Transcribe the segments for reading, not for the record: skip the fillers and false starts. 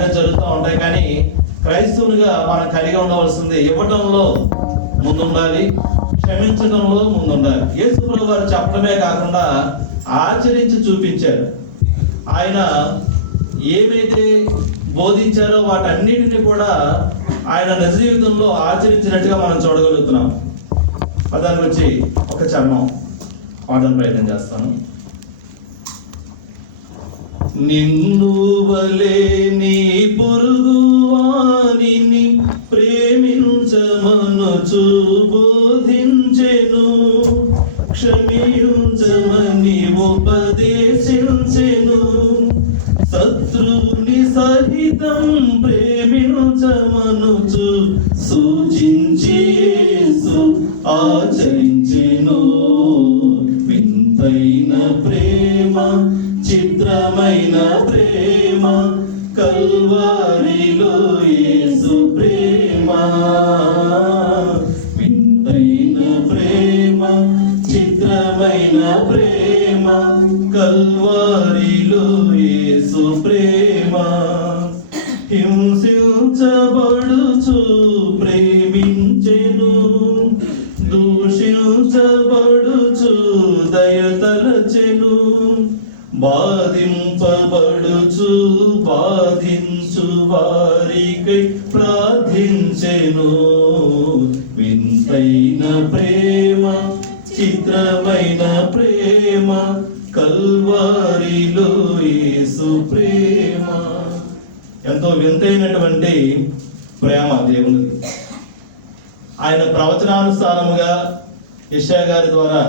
అనేది జరుగుతూ ఉంటాయి. కానీ క్రైస్తవునిగా మనం కలిగి ఉండవలసింది ఇవ్వటంలో ముందుండాలి, క్షమించడంలో ముందుండాలి. యేసు ప్రభువు వారు చెప్పడమే కాకుండా ఆచరించి చూపించారు. ఆయన ఏమైతే బోధించారో వాటన్నిటిని కూడా ఆయన నిజ జీవితంలో ఆచరించినట్టుగా మనం చూడగలుగుతున్నాం. దాని గురించి ఒక చరణం పాడడానికి ప్రయత్నం చేస్తాను. నిన్ను వలే నీ పొరుగు వానిని ప్రేమించమనుచు బోధించెను, క్షమించమని ఉపదేశించెను, శత్రువుని సహితం ప్రేమించమనుచు సూచించి యేసు ఆచరించెను. వింతైన ప్రేమ, చిత్రమైన ప్రేమ, కల్వారిలో యేసు ప్రేమ. వింతైన ప్రేమ, చిత్రమైన ప్రేమ, కల్వారిలో యేసు ప్రేమ. హింసించబడుచు ప్రేమించెను, దూషించబడుచు దయతలచెను, బాధింపబడుచు బాధించు వారికై ప్రార్థించెను. వింతైన ప్రేమ, చిత్రమైన ప్రేమ, కల్వారిలో యేసు ప్రేమ. ఎంతో వింతైనటువంటి ప్రేమ దేవునిది. ఆయన ప్రవచనానుసారముగా యెషయా గారి ద్వారా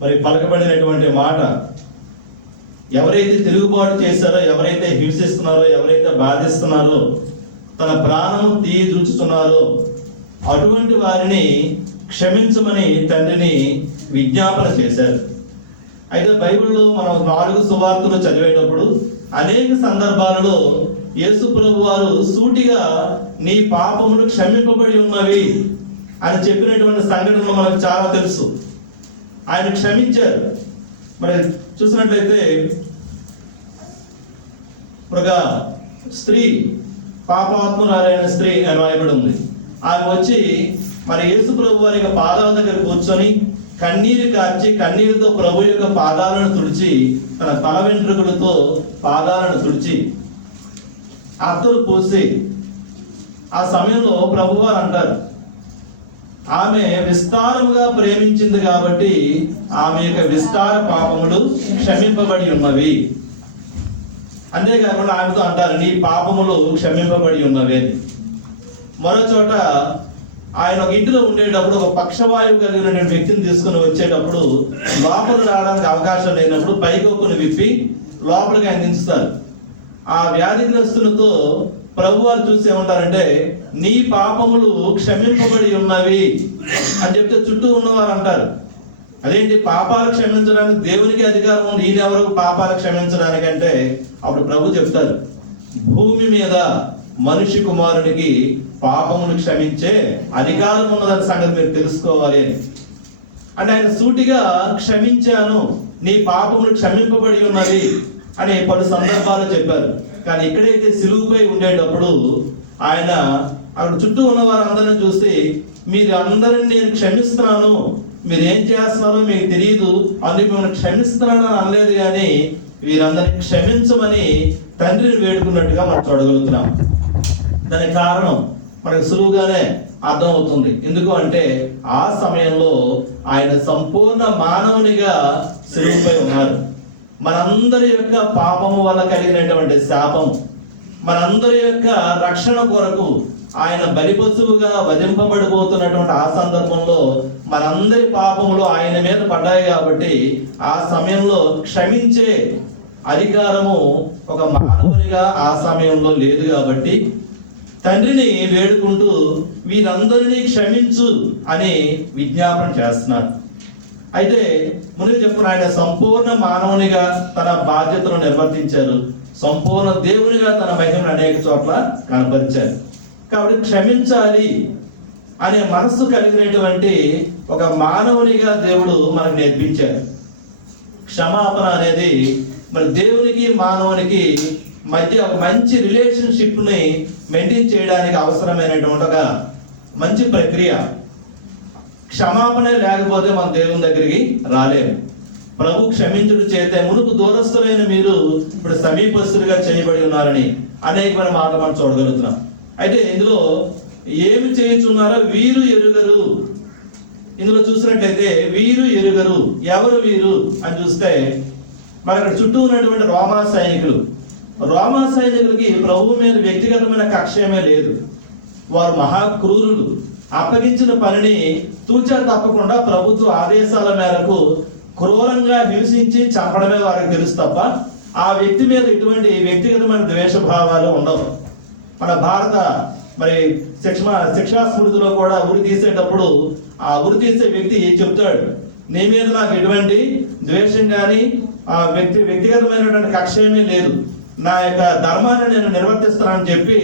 మరి పలకబడినటువంటి మాట, ఎవరైతే తిరుగుబాటు చేశారో, ఎవరైతే హింసిస్తున్నారో, ఎవరైతే బాధిస్తున్నారో, తన ప్రాణము తీయజూచుతున్నారో అటువంటి వారిని క్షమించమని తండ్రిని విజ్ఞాపన చేశారు. అయితే బైబిల్లో మనం 4 సువార్తలు చదివేటప్పుడు అనేక సందర్భాలలో యేసు ప్రభు వారు సూటిగా నీ పాపములు క్షమింపబడి ఉన్నవి అని చెప్పినటువంటి సంఘటనలు మనకు చాలా తెలుసు. ఆయన క్షమించారు. మరి చూసినట్లయితే ఒక స్త్రీ, పాపాత్మురాలైన స్త్రీ అని రాయబడి ఉంది. ఆమె వచ్చి మరి యేసు ప్రభు వారి యొక్క పాదాల దగ్గర కూర్చొని కన్నీరు కార్చి కన్నీరుతో ప్రభు యొక్క పాదాలను తుడిచి, తన తల వెంట్రుకలతో పాదాలను తుడిచి అత్తరు పోసి, ఆ సమయంలో ప్రభువారు అంటారు, ఆమె విస్తారముగా ప్రేమించింది కాబట్టి ఆమె యొక్క విస్తార పాపములు క్షమింపబడి ఉన్నవి. అంతేకాకుండా ఆమెతో అంటారు, నీ పాపములు క్షమింపబడి ఉన్నవి. మరో చోట ఆయన ఒక ఇంటిలో ఉండేటప్పుడు ఒక పక్షవాయువు కలిగినటువంటి వ్యక్తిని తీసుకుని వచ్చేటప్పుడు లోపల రావడానికి అవకాశం లేనప్పుడు పైకొక్కుని విప్పి లోపలికి ఆయన దించుతారు. ఆ వ్యాధిగ్రస్తులతో ప్రభువారు చూసి ఏమంటారంటే, నీ పాపములు క్షమింపబడి ఉన్నవి అని చెప్తే చుట్టూ ఉన్నవారు అంటారు, అదేంటి పాపాలు క్షమించడానికి దేవునికి అధికారం ఉంది, ఈయనెవరు పాపాలు క్షమించడానికి అంటే, అప్పుడు ప్రభు చెప్తారు, భూమి మీద మనిషి కుమారునికి పాపములు క్షమించే అధికారం ఉన్నదని సంగతి మీరు తెలుసుకోవాలి అని. అంటే ఆయన సూటిగా క్షమించాను, నీ పాపములు క్షమింపబడి ఉన్నవి అని పలు సందర్భాలు చెప్పారు. కానీ ఎక్కడైతే సిలువుపై ఉండేటప్పుడు ఆయన అక్కడ చుట్టూ ఉన్న వారందరిని చూసి, మీరు అందరిని నేను క్షమిస్తున్నాను, మీరు ఏం చేస్తున్నారో మీకు తెలియదు, అందుకు మిమ్మల్ని క్షమిస్తున్నాను అని అనలేదు, కానీ వీరందరినీ క్షమించమని తండ్రిని వేడుకున్నట్టుగా మనం చూడగలుగుతున్నాం. దానికి కారణం మనకు సులువుగానే అర్థమవుతుంది. ఎందుకు అంటే ఆ సమయంలో ఆయన సంపూర్ణ మానవునిగా సిలువుపై ఉన్నారు. మనందరి యొక్క పాపము వల్ల కలిగినటువంటి శాపం, మనందరి యొక్క రక్షణ కొరకు ఆయన బలిపశువుగా వధింపబడిపోతున్నటువంటి ఆ సందర్భంలో మనందరి పాపములు ఆయన మీద పడ్డాయి. కాబట్టి ఆ సమయంలో క్షమించే అధికారము ఒక మానవునిగా ఆ సమయంలో లేదు. కాబట్టి తండ్రిని వేడుకుంటూ వీరందరినీ క్షమించు అని విజ్ఞాపన చేస్తున్నారు. అయితే ముందు చెప్పుకున్న ఆయన సంపూర్ణ మానవునిగా తన బాధ్యతను నిర్వర్తించారు, సంపూర్ణ దేవునిగా తన మహిమను అనేక చోట్ల కనపరిచారు. కాబట్టి క్షమించాలి అనే మనస్సు కలిగినటువంటి ఒక మానవునిగా దేవుడు మనకు నేర్పించారు. క్షమాపణ అనేది మరి దేవునికి మానవునికి మధ్య ఒక మంచి రిలేషన్షిప్ని మెయింటైన్ చేయడానికి అవసరమైనటువంటి ఒక మంచి ప్రక్రియ. క్షమాపణ లేకపోతే మన దేవుని దగ్గరికి రాలేము. ప్రభు క్షమించుడు చేతే మునుపు దూరస్తులైన మీరు ఇప్పుడు సమీపస్తులుగా చేయబడి ఉన్నారని అనేకమైన మాట మనం చూడగలుగుతున్నాం. అయితే ఇందులో ఏమి చేయుచున్నారో వీరు ఎరుగరు. ఇందులో చూసినట్లయితే వీరు ఎరుగరు, ఎవరు వీరు అని చూస్తే మన అక్కడ చుట్టూ ఉన్నటువంటి రోమా సైనికులకి ప్రభు మీద వ్యక్తిగతమైన కక్ష ఏమీ లేదు. వారు మహాక్రూరులు. అప్పగించిన పనిని తూచా తప్పకుండా ప్రభుత్వ ఆదేశాల మేరకు క్రూరంగా హింసించి చంపడమే వారికి తెలుసు తప్ప ఆ వ్యక్తి మీద ఎటువంటి వ్యక్తిగతమైన ద్వేషభావాలు ఉండవు. మన భారత శిక్షా స్మృతిలో కూడా ఉరి తీసేటప్పుడు ఆ ఉరి తీసే వ్యక్తి చెప్తాడు, నీ మీద నాకు ఎటువంటి ద్వేషం కానీ వ్యక్తిగతమైనటువంటి కక్ష ఏమీ లేదు, నా యొక్క ధర్మాన్ని నేను నిర్వర్తిస్తానని చెప్పి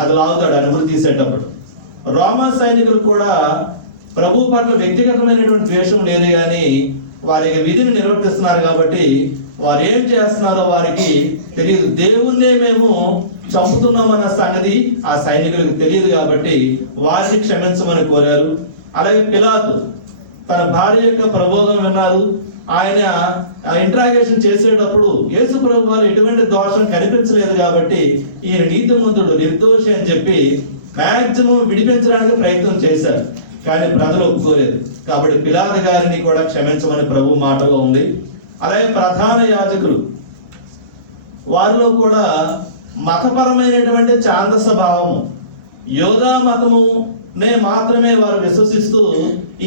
అది లాగుతాడు ఆయన ఉరి తీసేటప్పుడు. రోమా సైనికులు కూడా ప్రభు పట్ల వ్యక్తిగతమైనటువంటి ద్వేషం లేదు, కానీ వారి విధిని నిర్వర్తిస్తున్నారు కాబట్టి వారు ఏం చేస్తున్నారో వారికి తెలియదు. దేవుణ్ణే మేము చంపుతున్నామన్న సంగతి ఆ సైనికులకు తెలియదు కాబట్టి వారిని క్షమించమని కోరారు. అలాగే పిలాతు తన భార్య యొక్క ప్రబోధం విన్నారు. ఆయన ఇంట్రాగేషన్ చేసేటప్పుడు యేసు ప్రభు వారు ఎటువంటి దోషం కనిపించలేదు కాబట్టి ఈయన నీతిమంతుడు, నిర్దోషి అని చెప్పి మాక్సిమం విడిపించడానికి ప్రయత్నం చేశారు, కానీ ప్రజలు ఒప్పుకోలేదు. కాబట్టి పిలాతు గారిని కూడా క్షమించమని ప్రభు మాటలో ఉంది. అలాగే ప్రధాన యాజకులు, వారిలో కూడా మతపరమైనటువంటి ఛాందస భావము, యోధా మతమునే మాత్రమే వారు విశ్వసిస్తూ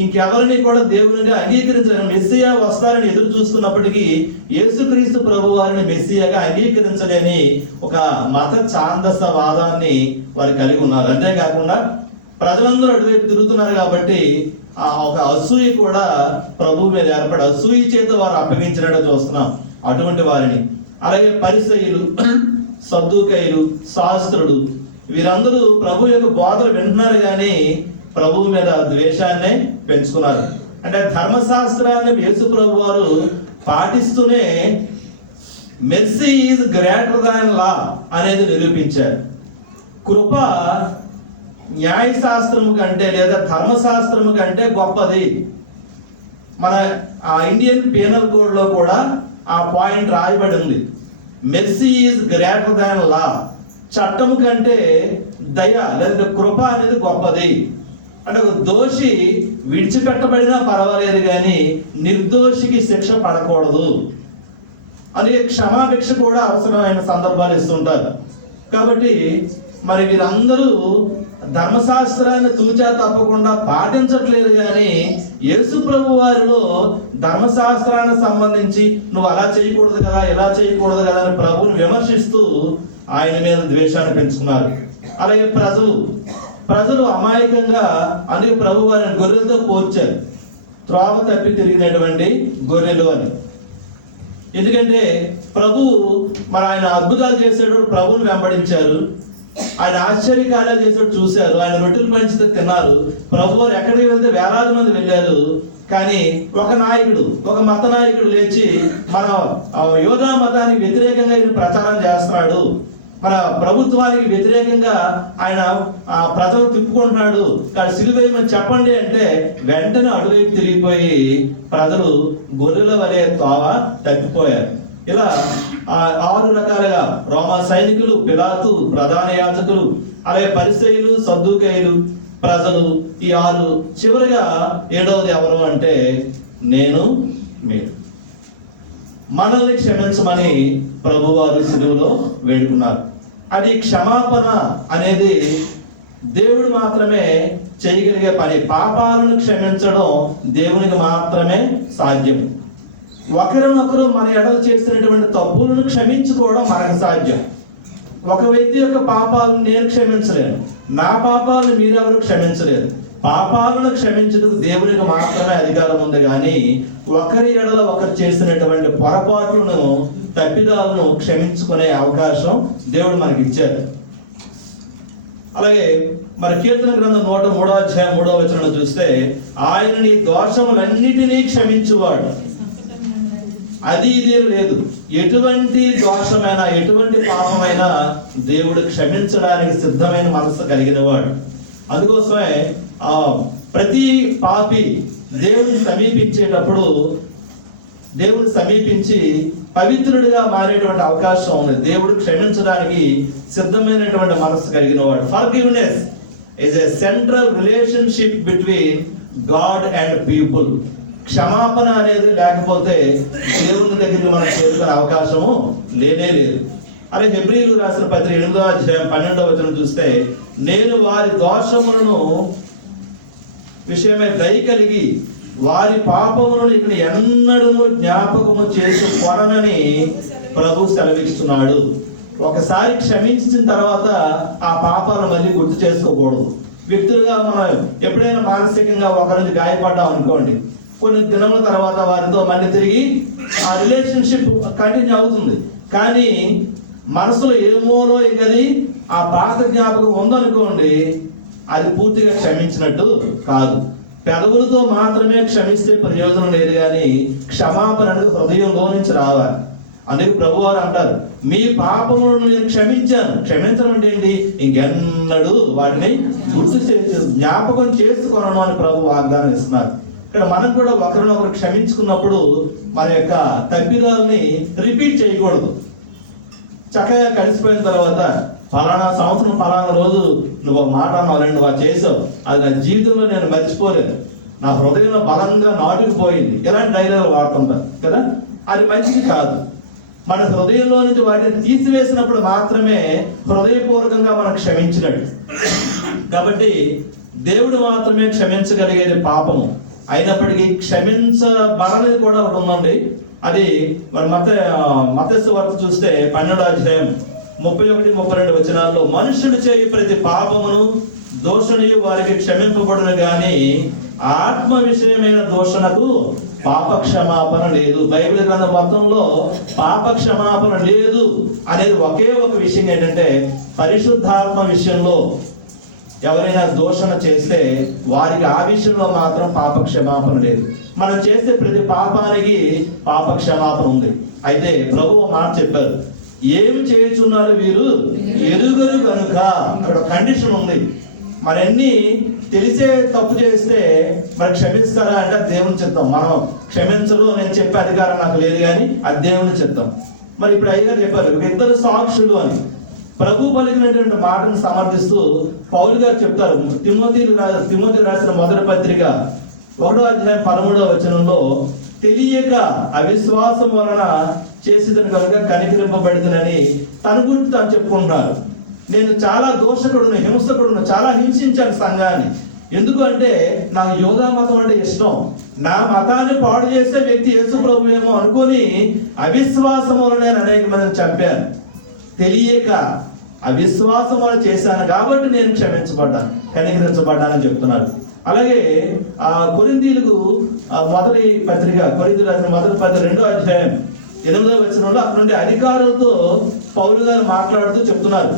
ఇంకెవరిని కూడా దేవునిగా అంగీకరించలేని, మెస్సియా వస్తారని ఎదురు చూస్తున్నప్పటికీ యేసుక్రీస్తు ప్రభు వారిని మెస్సియాగా అంగీకరించలేని ఒక మత ఛాందస వాదాన్ని వారు కలిగి ఉన్నారు. అంతేకాకుండా ప్రజలందరూ అటువైపు తిరుగుతున్నారు కాబట్టి ఆ ఒక అసూయ కూడా ప్రభు మీద ఏర్పడి అసూయ చేత వారు అప్పగించినట్టు చూస్తున్నాం అటువంటి వారిని. అలాగే పరిసయ్యులు, సద్దూకయ్యులు, శాస్త్రులు, వీరందరూ ప్రభు యొక్క బోధలు వింటున్నారు కానీ ప్రభువు మీద ద్వేషాన్ని పెంచుకున్నారు. అంటే ధర్మశాస్త్రాన్ని యేసు ప్రభు వారు పాటిస్తూనే మెర్సీ ఈజ్ గ్రేటర్ దాన్ లా అనేది నిరూపించారు. కృప న్యాయశాస్త్రము కంటే లేదా ధర్మశాస్త్రము కంటే గొప్పది. మన ఇండియన్ పీనల్ కోడ్ లో కూడా ఆ పాయింట్ రాయబడి ఉంది. మెర్సీ ఈజ్ గ్రేటర్ దాన్ లా. చట్టము కంటే దయ లేదా కృప అనేది గొప్పది. అంటే ఒక దోషి విడిచిపెట్టబడినా పర్వాలేదు కానీ నిర్దోషికి శిక్ష పడకూడదు అని క్షమాభిక్ష కూడా అవసరమైన సందర్భాలు ఇస్తుంటారు. కాబట్టి మరి వీరందరూ ధర్మశాస్త్రాన్ని తూచా తప్పకుండా పాటించట్లేదు, కానీ యేసు ప్రభు వారిలో ధర్మశాస్త్రానికి సంబంధించి నువ్వు అలా చేయకూడదు కదా, ఇలా చేయకూడదు కదా అని ప్రభువుని విమర్శిస్తూ ఆయన మీద ద్వేషాన్ని పెంచుకున్నారు. అలాగే ప్రజలు అమాయకంగా అందుకే ప్రభు వారిని గొర్రెలతో పోల్చారు, త్రోవ తప్పి తిరిగినటువంటి గొర్రెలు అని. ఎందుకంటే ప్రభు మరి ఆయన అద్భుతాలు చేసేటప్పుడు ప్రభువుని వెంబడించారు, ఆయన ఆశ్చర్యకార్యాలు చేసేటప్పుడు చూశారు, ఆయన రొట్టెలు పంచితే తిన్నారు. ప్రభు వారు ఎక్కడికి వెళ్తే వేలాది మంది వెళ్ళారు, కానీ ఒక మత నాయకుడు లేచి మన యోధా మతానికి వ్యతిరేకంగా ఈయన ప్రచారం చేస్తున్నాడు, మన ప్రభుత్వానికి వ్యతిరేకంగా ఆయన ప్రజలు తిప్పుకుంటున్నాడు, కానీ సిలువేయమని చెప్పండి అంటే వెంటనే అటువైపు తిరిగిపోయి ప్రజలు గొర్రెల వలె తోవ తప్పిపోయారు. ఇలా 6 రకాలుగా రోమా సైనికులు, పిలాతు, ప్రధాన యాజకులు, అలాగే పరిసయ్యులు, సద్దూకయ్యులు, ప్రజలు, ఈ 6. చివరిగా 7వది ఎవరు అంటే నేను, మీరు. మనల్ని క్షమించమని ప్రభువారు సిలువలో వేడుకున్నారు. అది క్షమాపణ అనేది దేవుడు మాత్రమే చేయగలిగే పని. పాపాలను క్షమించడం దేవునికి మాత్రమే సాధ్యం. ఒకరినొకరు మన ఎడలు చేసినటువంటి తప్పులను క్షమించుకోవడం మనకు సాధ్యం. ఒక వ్యక్తి యొక్క పాపాలను నేను క్షమించలేను, నా పాపాలను మీరెవరు క్షమించలేరు. పాపాలను క్షమించుటకు దేవునికి మాత్రమే అధికారం ఉంది, కానీ ఒకరి ఎడల ఒకరు చేసినటువంటి పొరపాట్లను, తప్పిదాలను క్షమించుకునే అవకాశం దేవుడు మనకి ఇచ్చారు. అలాగే మరి కీర్తన గ్రంథం 103వ అధ్యాయం 3వ వచనంలో చూస్తే ఆయన నీ దోషములన్నిటినీ క్షమించువాడు, అది ఇది లేదు. ఎటువంటి దోషమైనా ఎటువంటి పాపమైనా దేవుడు క్షమించడానికి సిద్ధమైన మనసు కలిగిన వాడు. అందుకోసమే ప్రతి పాపి దేవుడిని సమీపించేటప్పుడు దేవుడిని సమీపించి పవిత్రుడిగా మారేటువంటి అవకాశం ఉంది. దేవుడు క్షమించడానికి సిద్ధమైనటువంటి మనసు కలిగిన వాడు. Forgiveness is a central relationship between God and people. క్షమాపణ అనేది లేకపోతే దేవుని దగ్గరికి మనం చేరుకునే అవకాశము లేనే లేదు. అదే హెబ్రీయులకు రాసిన పత్రిక 8వ అధ్యాయం 12వ వచనం చూస్తే, నేను వారి దోషములను విషయమై దయ కలిగి వారి పాపములను ఇక్కడ ఎన్నడూ జ్ఞాపకము చేసి కొననని ప్రభు సెలవిస్తున్నాడు. ఒకసారి క్షమించిన తర్వాత ఆ పాపాలను మళ్ళీ గుర్తు చేసుకోకూడదు. వ్యక్తులుగా మనం ఎప్పుడైనా మానసికంగా ఒకరిని గాయపడ్డాం అనుకోండి, కొన్ని దినముల తర్వాత వారితో మళ్ళీ తిరిగి ఆ రిలేషన్షిప్ కంటిన్యూ అవుతుంది. కానీ మనసులో ఏమోలో ఇంకది ఆ పాత జ్ఞాపకం ఉందనుకోండి, అది పూర్తిగా క్షమించినట్టు కాదు. పెదవులతో మాత్రమే క్షమిస్తే ప్రయోజనం లేదు, కానీ క్షమాపణ అనేది హృదయంలో నుంచి రావాలి. అందుకే ప్రభు వారు అంటారు, మీ పాపములను నేను క్షమించాను. క్షమించడం అంటే ఏంటి? ఇంకెన్నడూ వాటిని గుర్తు చేసి జ్ఞాపకం చేసుకోనను అని ప్రభు వాగ్దానం ఇస్తున్నారు. ఇక్కడ మనం కూడా ఒకరినొకరు క్షమించుకున్నప్పుడు మన యొక్క తప్పిదాలని రిపీట్ చేయకూడదు. చక్కగా కలిసిపోయిన తర్వాత ఫలానా సంవత్సరం ఫలానా రోజు నువ్వు ఒక మాట అన్నావు, నువ్వు అది చేసావు, అది నా జీవితంలో నేను మర్చిపోలేదు, నా హృదయంలో బలంగా నాటుకుపోయింది, ఇలాంటి డైలాగులు వాడుతుంటారు కదా. అది మంచిది కాదు. మన హృదయంలో నుంచి వాటిని తీసివేసినప్పుడు మాత్రమే హృదయపూర్వకంగా మనం క్షమించినట్టు. కాబట్టి దేవుడు మాత్రమే క్షమించగలిగేది పాపము. అయినప్పటికీ క్షమించబడనేది కూడా ఒకటి ఉందండి. అది మరి మత్తయి వార్త చూస్తే 12వ అధ్యాయం 31-32 వచనాల్లో, మనుషుడు చేయి ప్రతి పాపమును దోషణీయు వారికి క్షమింపబడును గాని ఆత్మ విషయమైన దోషణకు పాప క్షమాపణ లేదు. బైబిల్ గ్రంథం మొత్తంలో పాప క్షమాపణ లేదు అనేది ఒకే ఒక విషయం ఏంటంటే, పరిశుద్ధాత్మ విషయంలో ఎవరైనా దోషణ చేస్తే వారికి ఆ విషయంలో మాత్రం పాప క్షమాపణ లేదు. మనం చేసే ప్రతి పాపానికి పాప క్షమాపణ ఉంది. అయితే ప్రభువు మాట చెప్పారు, ఏమి చేయుచున్నారు వీరు ఎరుగరు కనుక. అక్కడ కండిషన్ ఉంది. మరన్నీ తెలిసే తప్పు చేస్తే మరి క్షమిస్తారా అంటే దేవుని చిత్తం. మనం క్షమించరు నేను చెప్పే అధికారం నాకు లేదు, కానీ అది దేవుని చిత్తం. మరి ఇప్పుడు అయ్యగారు చెప్పారు, ఇద్దరు సాక్షులు అని. ప్రభు పలికినటువంటి మాటను సమర్థిస్తూ పౌలు గారు చెప్తారు, తిమోతి రాసిన మొదటి పత్రిక 1వ అధ్యాయం 13వ వచనంలో, తెలియక అవిశ్వాసం వలన చేసేదని కనుక కనికరింపబడుతుందని తన గురించి తాను చెప్పుకుంటున్నారు. నేను చాలా దోషకుడును, హింసకుడును, చాలా హింసించాను సంఘాన్ని. ఎందుకు అంటే నాకు యోధా మతం అంటే ఇష్టం. నా మతాన్ని పాడు చేసే వ్యక్తి యేసు ప్రభు ఏమో అనుకొని అవిశ్వాసం వలన నేను అనేక మందిని చంపాను. తెలియక అవిశ్వాసం వల్ల చేశాను కాబట్టి నేను క్షమించబడ్డాను, కనికరించబడ్డానని చెప్తున్నారు. అలాగే కొరింథీయులకు మొదటి పత్రిక, కొరింథీయులకు రాసిన మొదటి పత్రిక 2వ అధ్యాయం 8వ వచనంలో అక్కడ నుండి అధికారులతో పౌలు గారు మాట్లాడుతూ చెప్తున్నారు,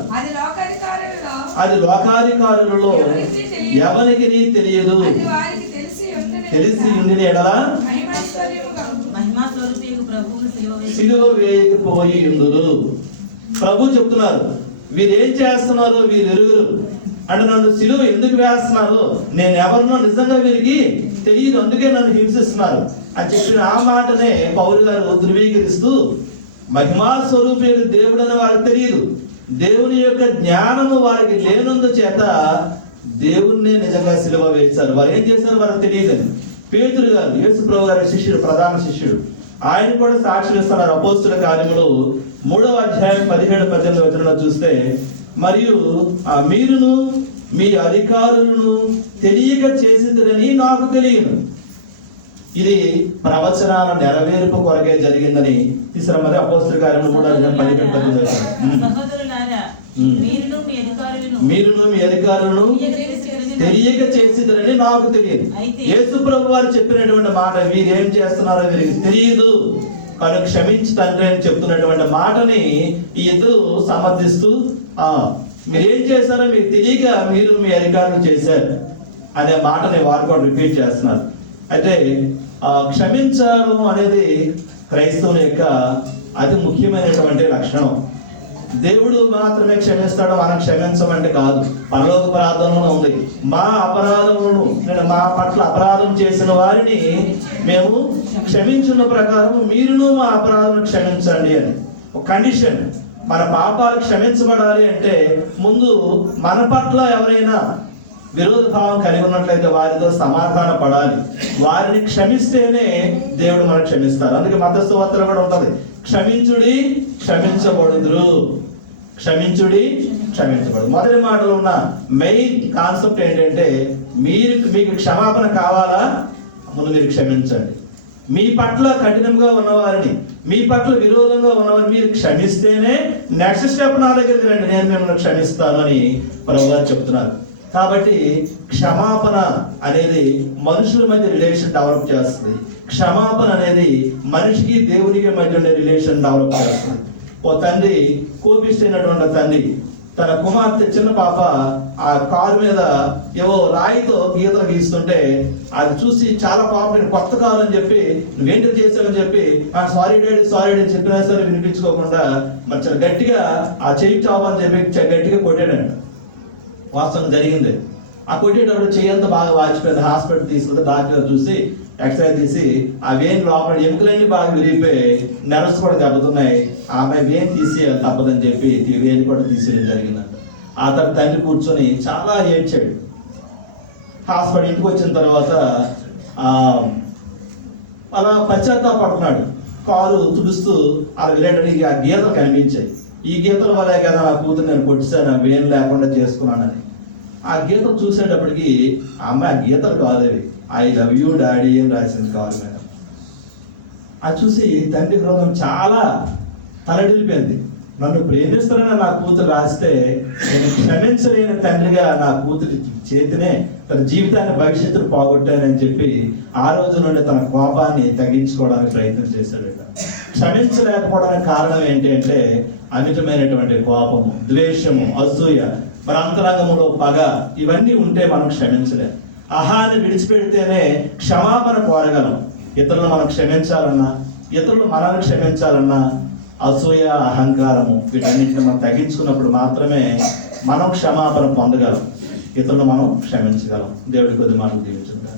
అది లోకాధికారులలో ఎవరికి తెలియదు, తెలిసి ఉండిన ఎడల సిలువ వేయకపోయి ఉందురు. ప్రభు చెప్తున్నారు, వీరేం చేస్తున్నారు వీరు ఎరుగురు అంటే, నన్ను సిలువ ఎందుకు వేస్తున్నారు, నేను ఎవరినో నిజంగా వీరికి తెలియదు, అందుకే నన్ను హింసిస్తున్నారు అని చెప్పిన ఆ మాటనే పౌలు గారు ధృవీకరిస్తూ, మహిమా స్వరూపేడు దేవుడు అని వారికి తెలియదు, దేవుని యొక్క జ్ఞానము వారికి లేనందు చేత దేవుణ్ణి నిజంగా సిలువ వేశారు. వారు ఏం చేశారు వారికి తెలియదని. పేతురు గారు, యేసు ప్రభు గారి శిష్యుడు, ప్రధాన శిష్యుడు, ఆయన కూడా సాక్షులు ఇస్తున్నారు. అపోస్తుల కార్యములు 3వ అధ్యాయం 17-18 వచనంలో చూస్తే, మరియు మీరును మీ అధికారులను తెలియక చేసిరని నాకు తెలియను, ఇది ప్రవచనాల నెరవేర్పు కొరకే జరిగిందని తీసుకురమ్మది. అపోస్తుల కార్యములు 3వ అధ్యాయం 17-18. మీరును మీ అధికారులను తెలియక చేసిరని నాకు తెలియదు. యేసు ప్రభు వారు చెప్పినటువంటి మాట, వీరు ఏం చేస్తున్నారో వీరికి తెలియదు కనుక క్షమించి తండ్రి అని చెప్తున్నటువంటి మాటని ఈ ఇద్దరు సమర్థిస్తూ, మీరేం చేశారో మీకు తెలియక మీరు మీ అధికారులు చేశారు అనే మాటని వారు కూడా రిపీట్ చేస్తున్నారు. అయితే క్షమించడం అనేది క్రైస్తవుని యొక్క అది ముఖ్యమైనటువంటి లక్షణం. దేవుడు మాత్రమే క్షమిస్తాడు, మనం క్షమించమంటే కాదు. పరలోక ప్రార్థనలో ఉంది, మా అపరాధములను మా పట్ల అపరాధం చేసిన వారిని మేము క్షమించిన ప్రకారం మీరును మా అపరాధం క్షమించండి అని ఒక కండిషన్. మన పాపాలు క్షమించబడాలి అంటే ముందు మన పట్ల ఎవరైనా విరోధ భావం కలిగి ఉన్నట్లయితే వారితో సమాధాన పడాలి. వారిని క్షమిస్తేనే దేవుడు మనకు క్షమిస్తారు. అందుకే మత్తయి సువార్తలో కూడా ఉంటది, క్షమించుడి క్షమించబడుదురు, క్షమించుడి క్షమించబడు. మొదటి మాటలో ఉన్న మెయిన్ కాన్సెప్ట్ ఏంటంటే మీకు క్షమాపణ కావాలా, ముందు మీరు క్షమించండి. మీ పట్ల కఠినంగా ఉన్నవారిని, మీ పట్ల విరోధంగా ఉన్నవారిని మీరు క్షమిస్తేనే నెక్స్ట్ స్టెప్ నా దగ్గరికి రండి, నేను మిమ్మల్ని క్షమిస్తాను అని ప్రభువు చెప్తున్నారు. కాబట్టి క్షమాపణ అనేది మనుషుల మధ్య రిలేషన్ డెవలప్ చేస్తుంది. క్షమాపణ అనేది మనిషికి దేవునికి మధ్య ఉండే రిలేషన్ డెవలప్ చేస్తుంది. ఓ తండ్రి, కోపిష్టైనటువంటి తండ్రి తన కుమార్తె చిన్న పాప ఆ కారు మీద ఏవో రాయితో గీతలు గీస్తుంటే అది చూసి చాలా కోపం, కొత్త కారు అని చెప్పి నువ్వేంటి చేసావని చెప్పి సారీ డాడీ అని చెప్పినా సరే వినిపించుకోకుండా మరి చాలా గట్టిగా ఆ చెయ్యి చాపని చెప్పి గట్టిగా కొట్టాడంట. వాస్తవం జరిగింది. ఆ కొట్టేటప్పుడు చెయ్యంతా బాగా వాచిపోయింది. హాస్పిటల్ తీసుకుంటే డాక్టర్ చూసి ఎక్స్రే తీసి ఆ వేన్ లోపల ఎముకలన్నీ బాగా విరిగిపోయి నెరస్ కూడా దెబ్బతున్నాయి, ఆమె వేన్ తీసి తప్పదని చెప్పి వేలు కూడా తీసేయడం జరిగిందంట. ఆ తర్వాత తండ్రి కూర్చొని చాలా ఏడ్చాడు. హాస్పిటల్ ఇంటికి వచ్చిన తర్వాత అలా పశ్చాత్తాపడుతున్నాడు. కారు తుడుస్తూ అలా వెళ్ళేటప్పుడు ఆ గీతలు కనిపించాయి. ఈ గీతల వల్లే కదా నా కూతురు నేను కొట్టిస్తాను, వేలు లేకుండా చేసుకున్నానని. ఆ గీతలు చూసేటప్పటికి అమ్మాయి ఆ గీతలు కాదేవి, ఐ లవ్ యూ డాడీ అని రాసింది కారు మీద. అది చూసి తండ్రి హృదయం చాలా తలడిల్లిపోయింది. నన్ను ప్రేమిస్తానని నా కూతురు రాస్తే నేను క్షమించలేని తండ్రిగా నా కూతురి చేతినే తన జీవితాన్ని భవిష్యత్తును పోగొట్టానని చెప్పి ఆ రోజు నుండి తన కోపాన్ని తగ్గించుకోవడానికి ప్రయత్నం చేశాడు. క్షమించలేకపోవడానికి కారణం ఏంటి అంటే అమితమైనటువంటి కోపము, ద్వేషము, అసూయ, మన అంతరంగంలో పగ, ఇవన్నీ ఉంటే మనం క్షమించలేం. అహాన్ని విడిచిపెడితేనే క్షమాపణ కోరగలం. ఇతరులు మనం క్షమించాలన్నా, ఇతరులు మనల్ని క్షమించాలన్నా అసూయ, అహంకారము వీటన్నింటిని మనం తగ్గించుకున్నప్పుడు మాత్రమే మనం క్షమాపణ పొందగలం, ఇతరులు మనం క్షమించగలం. దేవుడి కొద్ది మాటలు దీవించుకుంటాం.